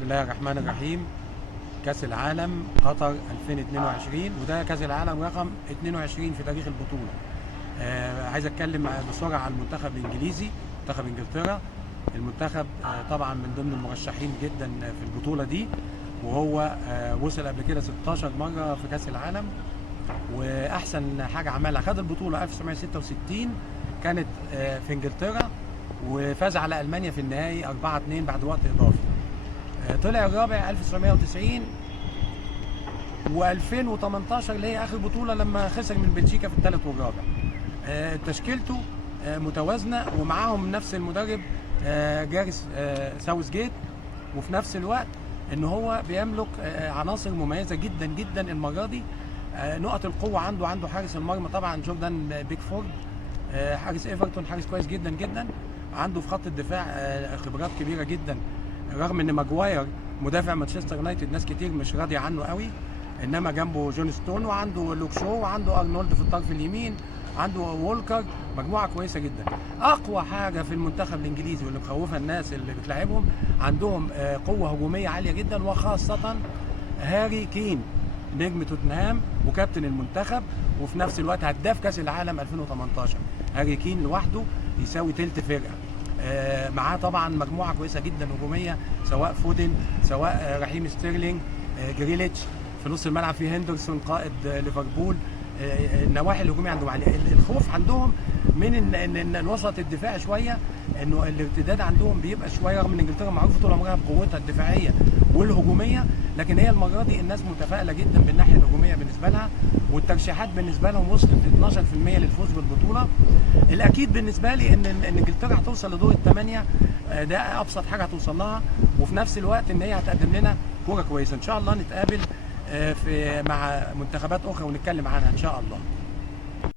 بسم الله الرحمن الرحيم. كأس العالم قطر 2022 وده كأس العالم رقم 22 في تاريخ البطولة. عايز اتكلم بسرعة عن المنتخب الانجليزي، منتخب انجلترا. المنتخب طبعا من ضمن المرشحين جدا في البطولة دي، وهو وصل قبل كده 16 مرة في كأس العالم، واحسن حاجة عملها خد البطولة 1966 كانت في انجلترا، وفاز على المانيا في النهائي 4-2 بعد وقت اضافي. طلع الرابع 1990 و2018 اللي هي اخر بطوله لما خسر من بلجيكا في الثالث والرابع. تشكيلته متوازنه ومعاهم نفس المدرب جاريث ساوث جيت، وفي نفس الوقت ان هو بيملك عناصر مميزه جدا جدا المره دي. نقط القوه عنده حارس المرمى طبعا جوردان بيكفورد، حارس ايفرتون، حارس كويس جدا جدا. عنده في خط الدفاع خبرات كبيره جدا، رغم ان ماجواير مدافع مانشستر يونايتد ناس كتير مش راضيه عنه قوي، انما جنبه جون ستون وعنده لوك شو وعنده ارنولد في الطرف اليمين، عنده وولكر، مجموعه كويسه جدا. اقوى حاجه في المنتخب الانجليزي واللي مخوفه الناس اللي بتلاعبهم، عندهم قوه هجوميه عاليه جدا، وخاصه هاري كين نجم توتنهام وكابتن المنتخب، وفي نفس الوقت هداف كاس العالم 2018. هاري كين لوحده يساوي تلت فرقه. معاه طبعا مجموعه كويسه جدا هجوميه، سواء فودن، سواء رحيم ستيرلينج، جريليتش. في نص الملعب في هندرسون قائد ليفربول. النواحي الهجوميه عندهم عاليه. الخوف عندهم من ان الوسط الدفاعي شويه، انه الارتداد عندهم بيبقى شويه، رغم ان انجلترا معروفه طول عمرها بقوتها الدفاعيه والهجوميه، لكن هي المره دي الناس متفائله جدا بالناحيه الهجوميه بالنسبه لها، والترشيحات بالنسبه لهم وصلت 12% للفوز بالبطوله. الاكيد بالنسبه لي ان انجلترا هتوصل لدور الثمانيه، ده ابسط حاجه هتوصل لها، وفي نفس الوقت ان هي هتقدم لنا كوره كويسه. ان شاء الله نتقابل مع منتخبات اخرى ونتكلم عنها ان شاء الله.